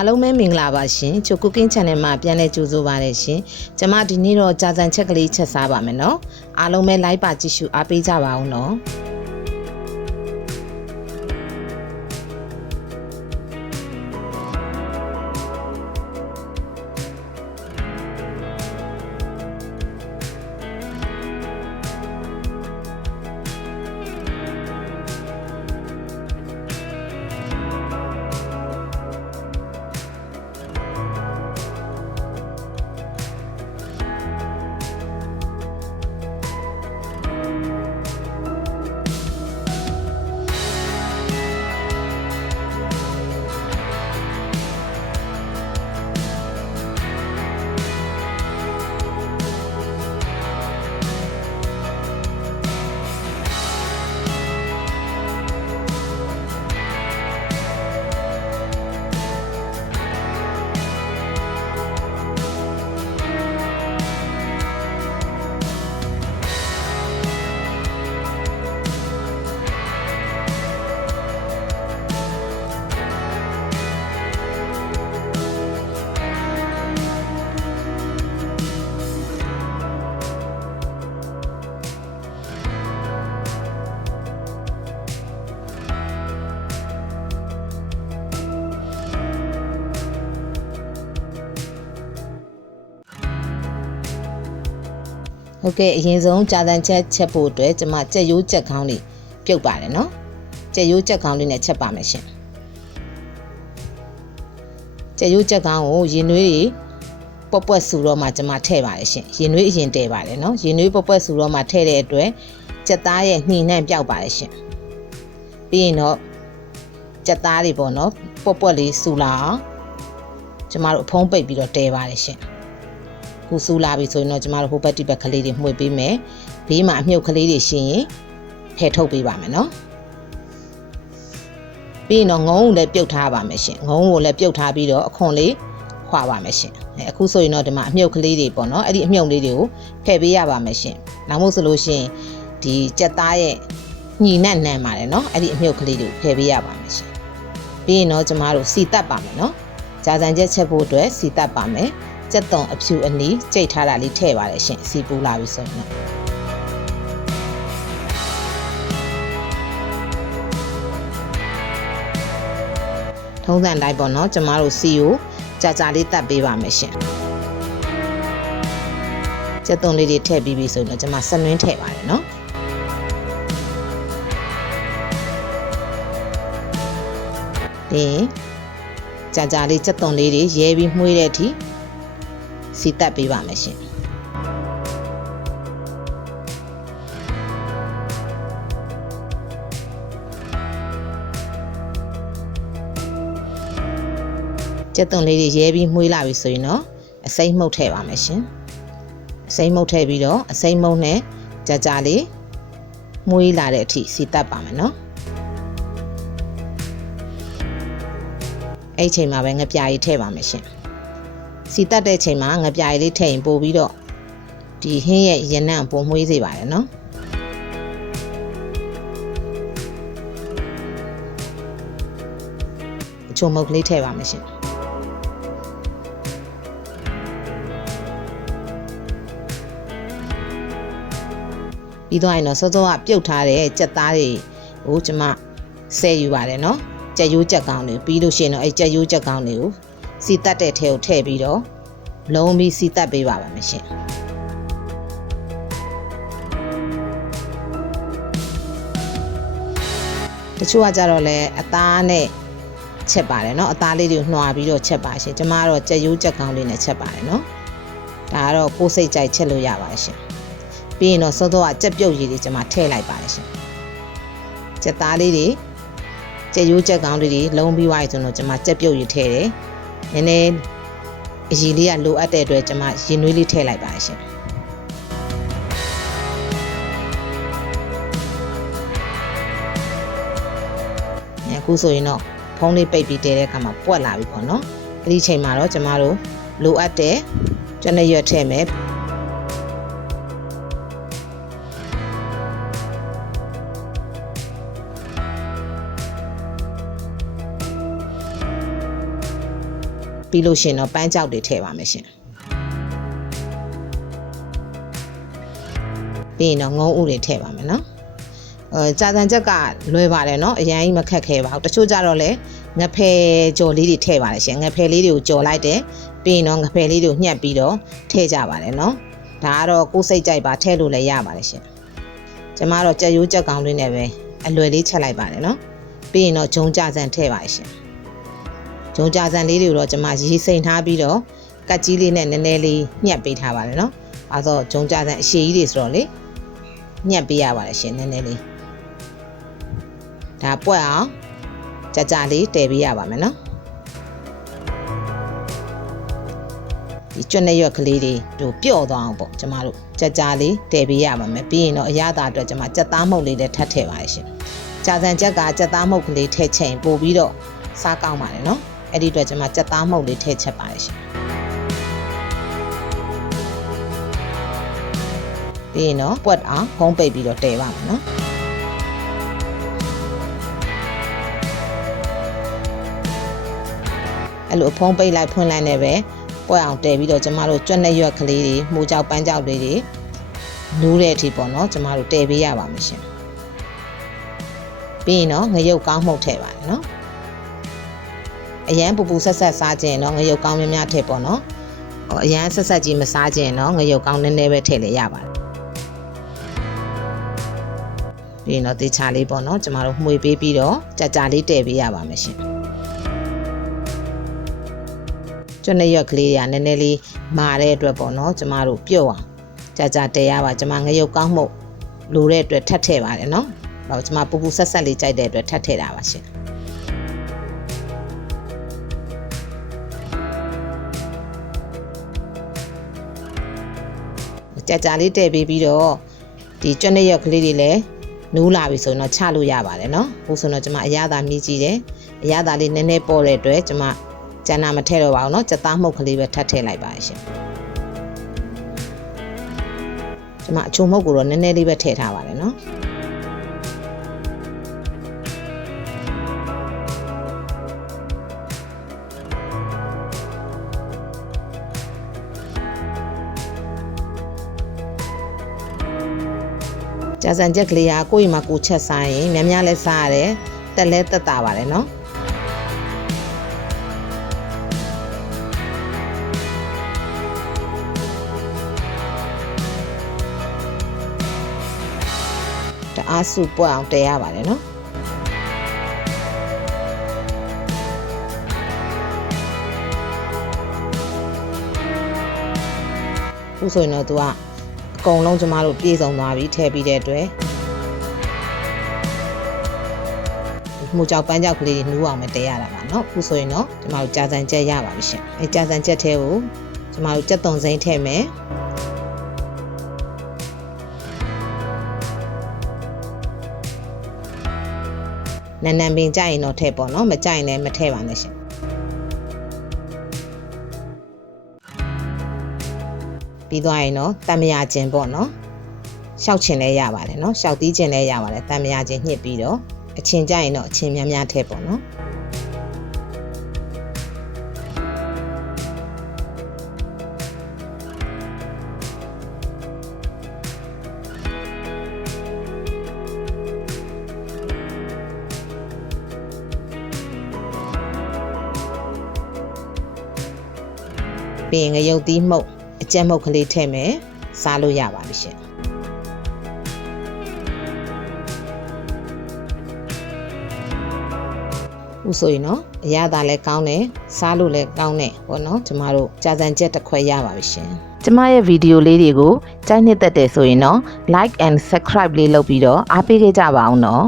အားလုံးပဲမင်္ဂလာပါရှင်ချို cooking channel မှာပြန်လည်ကြိုဆိုပါရရှင်ကျွန်မဒီနေ့တော့ကြာစံချက်ကလေးချက်စားပါမယ်နော်အားလုံးပဲ like ပါကြည့်ရှုအားပေးကြပါဦးနော်ဟုတ်ကဲ့အရင်ဆုံးကြာတန်ချက်ဖို့အတွက်ကျွန်မကြက်ရိုးကြက်ခေါင်းလေးပြုတ်ပါတယ်နော်ကြက်ရိုးကြက်ခေါင်းလေးနဲ့ချက်ပါမယ်ရှင်ကြက်ရိုးကြက်ခေါင်းကိုရင်နွေးတွေပွက်ဆူတော့မှကျွန်မထည့်ပါတယ်ရှင်ရင်နွေးအရင်တည်ပါတယ်နော်ရင်နွေးပွက်ဆူတော့မှထည့်တဲ့အတွက်ကြက်သားရဲ့နှီးနှံ့ပြောက်ပါတယ်ရှင်ပြီးရင်တော့ကြက်သားတွေပေါ့နော်ပွက်လေးဆူလာအောင်ကျွန်မတို့အဖုံးပိတ်ပြီးတော့တည်ပါတယ်ရှင်ခုစူလာပြီဆိုရင်တော့ကျမတို့ဟိုဘက်ဒီဘက်ကလေးတွေမှွေပေးမယ်ဘေးမှာအမြုပ်ကလေးတွေရှိရင်ဖယ်ထုတ်ပေးပါမယ်နော်ပြီးရင်တော့ငုံကိုလည်းပြုတ်ထားပါမယ်ရှင်ငုံကိုလည်းပြုတ်ထားပြီးတော့အခွန်လေးခွာပါမယ်ရှင်အခုဆိုရင်တော့ဒီမှာအမြုပ်ကလေးတွေပေါ့နော်အဲ့ဒီအမြုပ်လေးတွေကိုဖယ်ပေးရပါမယ်ရှင်နောက်မို့ဆိုလို့ရှိရင်ဒီကြက်သားရဲ့ညီနဲ့နမ်းပါတယ်နော်အဲ့ဒီအမြုပ်ကလေးတွေကိုဖယ်ပေးရပါမယ်ရှင်ပြီးရင်တော့ကျမတို့စီတက်ပါမယ်နော်ကြာစံချက်ဖို့အတွက်စီတက်ပါမယ်ကြက်သွန်အဖြူအနီးကြိတ်ထားတာလေးထည့်ပါတယ်ရှင်စီပူလာပြီဆိုရင်ထုံးစံတိုင်းပေါ့နော်ကျမတို့စီကိုကြာလေးတက်ပေးပါမယ်ရှင်ကြက်သွန်လေးတွေထည့်ပြီးပြီဆိုရင်တော့ကျမဆက်နွင်းထည့်ပါတယ်နော်ပြီးကြာလေးကြက်သွန်လေးတွေရဲပြီးမှုေးတဲ့အထိစီတက်ပေးပါမယ်ရှင်ကြက်သွန်လေးတွေရဲပြီးမှုေးလာပြီဆိုရင်တော့အစိမ်းမှုတ်ထည့်ပါမယ်ရှင်အစိမ်းမှုတ်ထည့်ပြီးတော့အစိမ်းမှုတ်နဲ့ကြာလေးမှုေးလာတဲ့အထိစီတက်ပါမယ်နော်အဲ့ချိန်မှာပဲငပြားကြီးထည့်ပါမယ်ရှင်စီတက်တဲ့ချိန်မှာငပြားလေးထည့်ရင်ပို့ပြီးတော့ဒီဟင်းရဲ့ရနံ့ပုံမွေးစေပါတယ်နော်အချုံမုတ်ကလေးထည့်ပါမယ်ရှင်ပြီးတော့ရင်တော့စောစောကပြုတ်ထားတဲ့ကြက်သားတွေကိုကျမဆဲယူပါတယ်နော်ကြက်ရိုးကြက်ကောင်းတွေပြီးလို့ရှိရင်တော့အဲ့ကြက်ရိုးကြက်ကောင်းတွေကိုစီတက်တဲ့ထဲကိုထည့်ပြီးတော့လုံးပြီးစီတက်ပေးပါမယ်ရှင်တချို့ကကြတော့လဲအသားနဲ့ချက်ပါတယ်เนาะအသားလေးတွေနှွာပြီးတော့ချက်ပါရှင်ကျမကတော့ကြက်ရိုးကြက်ကောင်းလေးနဲ့ချက်ပါတယ်เนาะဒါကတော့ကိုယ်စိတ်ကြိုက်ချက်လို့ရပါတယ်ရှင်ပြီးရင်တော့စောစောကကြက်ပြုတ်ရည်တွေကျမထည့်လိုက်ပါတယ်ရှင်ကြက်သားလေးတွေကြက်ရိုးကြက်ကောင်းလေးတွေလုံးပြီးသွားပြီဆိုတော့ကျမကြက်ပြုတ်ရည်ထည့်တယ်နည်းနည်းအရည်လေးကလိုအပ်တဲ့အတွက်ကျွန်မရင်နွေးလေးထည့်လိုက်ပါရှင်အခုဆိုရင်တော့ဖုံးလေးပိတ်ပြီးတဲတဲ့အခါမှာပွက်လာပြီပေါ့နော်အဲ့ဒီချိန်မှာတော့ကျမတို့လိုအပ်တဲ့ကျွမ်းရွက်ထည့်မယ် ပြီးလို့ရှင်တော့ပန်းကြောက်တွေထည့်ပါမယ်ရှင်ပြီးရင်တော့ငုံဥတွေထည့်ပါမယ်နော်ကြာစံချက်ကလွယ်ပါတယ်နော်အရင်ကြီးမခက်ခဲပါဘူးတချို့ကြတော့လေငဖယ်ကြော်လေးတွေထည့်ပါတယ်ရှင်ငဖယ်လေးတွေကိုကြော်လိုက်တယ်ပြီးရင်တော့ငဖယ်လေးတွေကိုညှက်ပြီးတော့ထည့်ကြပါတယ်နော်ဒါကတော့ကိုယ်စိတ်ကြိုက်ပါထည့်လို့လည်းရပါတယ်ရှင်ကျမတော့ကြက်ရိုးကြက်ကောင်လေးနဲ့ပဲအလွယ်လေးချက်လိုက်ပါတယ်နော်ပြီးရင်တော့ဂျုံကြဆန်ထည့်ပါတယ်ရှင်ဂျုံကြဆန်လေးတွေကိုတော့ကျမရေစိမ်ထားပြီးတော့ကတ်ကြီးလေးနဲ့နည်းနည်းလေးညှက်ပေးထားပါတယ်နော်အဲဆိုဂျုံကြဆန်အရှည်ကြီးတွေဆိုတော့လေညှက်ပေးရပါတယ်ရှင်နည်းနည်းလေးဒါပွက်အောင်ကြာလေးတည်ပေးရပါမယ်နော်ဒီကျွတ်နဲ့ရွက်ကလေးတွေတို့ပျော့သွားအောင်ပေါ့ကျမတို့ကြာလေးတည်ပေးရပါမယ်ပြီးရင်တော့အရသာအတွက်ကျမကြက်သားမုတ်လေးလည်းထပ်ထည့်ပါရရှင်ကြာစံချက်ကကြက်သားမုတ်ကလေးထည့်ချိန်ပို့ပြီးတော့စားကောင်းပါတယ်နော်အဲ့ဒီအတွက်ကျမကြက်သားမုတ်လေးထည့်ချက်ပါရရှင်ပြီးရင်တော့ပွက်အောင်ဖုံးပိတ်ပြီးတော့တည်ပါမယ်နော်အဲ့လိုဖုံးပိတ်လိုက်ဖွင့်လိုက်နေပဲပွက်အောင်တည်ပြီးတော့ကျမတို့ကြွက်နဲ့ရွက်ကလေးတွေမှုကြောက်ပန်းကြောက်လေးတွေနူးတဲ့အထိပေါ့နော်ကျမတို့တည်ပေးရပါမယ်ရှင်ပြီးရင်တော့ငရုတ်ကောင်းမှုတ်ထည့်ပါတယ်နော်အရန်ပူပူဆက်ဆက်စားခြင်းတော့ငရုတ်ကောင်းများများထည့်ပေါ့နော်အရန်ဆက်ဆက်ကြီးမစားခြင်းတော့ငရုတ်ကောင်းနည်းနည်းပဲထည့်လည်းရပါတယ်ပြီးရင်တော့တေချာလေးပေါ့နော်ကျမတို့မှွေပေးပြီးတော့ကြာလေးတည်ပေးရပါမယ်ရှင်ကျွတ်နဲ့ရွက်ကလေးရနည်းနည်းလေးမာတဲ့အတွက်ပေါ့နော်ကျမတို့ပြုတ်အောင်ကြာတည်ရပါကျမငရုတ်ကောင်းမှုတ်လိုတဲ့အတွက်ထပ်ထည့်ပါတယ်နော်ဟောကျမပူပူဆက်ဆက်လေးကြိုက်တဲ့အတွက်ထပ်ထည့်တာပါရှင်ကြာလေးတည်ပြီးတော့ဒီကျွတ်နဲ့ရွက်ကလေးတွေလည်းနူးလာပြီဆိုတော့ချလို့ရပါတယ်နော်ဟိုဆိုတော့ကျမအရသာမြည်ကြည့်တယ်အရသာလေးနည်းနည်းပေါ်တဲ့အတွက်ကျမကျန်တာမထည့်တော့ပါဘူးเนาะကြက်သားမှုတ်ကလေးပဲထပ်ထည့်လိုက်ပါရှင်ကျမအချုံမှုတ်ကိုတော့နည်းနည်းလေးပဲထည့်ထားပါတယ်เนาะကြာစံချက်ကလေးကကိုယ့်အိမ်မှာကိုချက်စားရင်များများလဲစားရတယ်တက်လဲတက်တာပါတယ်เนาะအားစုပွက်အောင်တည်ရပါတယ်နော်ခုဆိုရင်တော့သူကအကုန်လုံးကျမတို့ပြေဆုံးသွားပြီထည့်ပြီးတဲ့အတွက်မှုကြောက်ပန်းကြောက်ကလေးနူးအောင်မတည်ရတာပါနော်ခုဆိုရင်တော့ကျမတို့ကြာစံချက်ရပါပြီရှင်အဲကြာစံချက်ထဲကိုကျမတို့ကြက်သွန်စိမ်းထည့်မယ်နန်းနန်းပင်ကြိုက်ရင်တော့ထည့်ပေါ့နော်မကြိုက်ရင်လည်းမထည့်ပါနဲ့ရှင်ပြီးသွားရင်တော့တံမယာခြင်းပေါ့နော်ရှောက်ချင်လည်းရပါတယ်နော်ရှောက်သီးချင်လည်းရပါတယ်တံမယာခြင်းညှစ်ပြီးတော့အချင်းကြိုက်ရင်တော့အချင်းများများထည့်ပေါ့နော်ပြီးရင်ငရုတ်သီးမှုတ်အကြက်မှုတ်ကလေးထည့်မယ်စားလို့ရပါပြီရှင်ဥဆိုရင်နော်အရသာလည်းကောင်းတယ်စားလို့လည်းကောင်းတယ်ပေါ့နော်ကျမတို့ကြာစံချက်တစ်ခွက်ရပါပြီရှင်ကျမရဲ့ဗီဒီယိုလေးတွေကိုကြိုက်နှစ်သက်တယ်ဆိုရင်တော့ like and subscribe လေးလုပ်ပြီးတော့အားပေးခဲ့ကြပါအောင်နော်